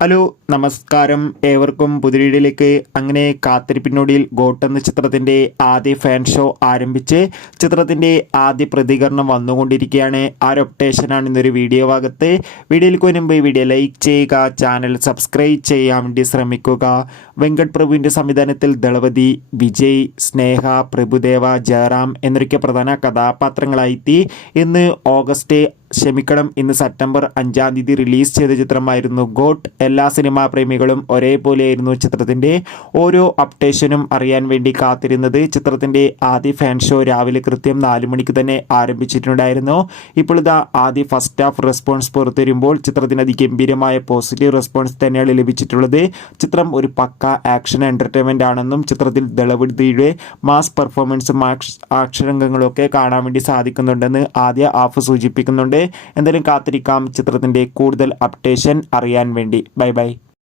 Hello നമസ്കാരം, ഏവർക്കും പുതിയ വീഡിയോയിലേക്ക്. അങ്ങനെ കാത്തിരിപ്പിനൊടുവിൽ ഗോട്ട് എന്ന ചിത്രത്തിൻ്റെ ആദ്യ ഫാൻ ഷോ ആരംഭിച്ച് ചിത്രത്തിൻ്റെ ആദ്യ പ്രതികരണം വന്നുകൊണ്ടിരിക്കുകയാണ്. ആ ഒരു അപ്ഡേഷനാണ് ഇന്നൊരു വീഡിയോ ഭാഗത്ത്. വീഡിയോയിലേക്ക് മുൻപ് വീഡിയോ ലൈക്ക് ചെയ്യുക, ചാനൽ സബ്സ്ക്രൈബ് ചെയ്യാൻ വേണ്ടി ശ്രമിക്കുക. വെങ്കട് പ്രഭുവിൻ്റെ സംവിധാനത്തിൽ ദളപതി, വിജയ്, സ്നേഹ, പ്രഭുദേവ, ജയറാം എന്നൊക്കെ പ്രധാന കഥാപാത്രങ്ങളായി ഇന്ന് സെപ്റ്റംബർ 5-ാം തീയതി റിലീസ് ചെയ്ത ചിത്രമായിരുന്നു ഗോട്ട്. എല്ലാ സിനിമാ പ്രേമികളും ഒരേപോലെയായിരുന്നു ചിത്രത്തിൻ്റെ ഓരോ അപ്ഡേഷനും അറിയാൻ വേണ്ടി കാത്തിരുന്നത്. ചിത്രത്തിൻ്റെ ആദ്യ ഫാൻ ഷോ രാവിലെ കൃത്യം 4 മണിക്ക് തന്നെ ആരംഭിച്ചിട്ടുണ്ടായിരുന്നു. ഇപ്പോൾ ഇതാ ആദ്യ ഫസ്റ്റ് ഹാഫ് റെസ്പോൺസ് പുറത്തു വരുമ്പോൾ ചിത്രത്തിന് അതിഗംഭീരമായ പോസിറ്റീവ് റെസ്പോൺസ് തന്നെയാണ് ലഭിച്ചിട്ടുള്ളത്. ചിത്രം ഒരു പക്ക ആക്ഷൻ എൻ്റർടൈൻമെൻ്റ് ആണെന്നും ചിത്രത്തിൽ ദളപതിയുടെ മാസ് പെർഫോമൻസും ആക്ഷൻ രംഗങ്ങളൊക്കെ കാണാൻ വേണ്ടി സാധിക്കുന്നുണ്ടെന്ന് ആദ്യ ഹാഫ് സൂചിപ്പിക്കുന്നുണ്ട്. എന്തായാലും കാത്തിരിക്കാം ചിത്രത്തിൻ്റെ കൂടുതൽ അപ്ഡേഷൻ അറിയാൻ വേണ്ടി. Bye bye.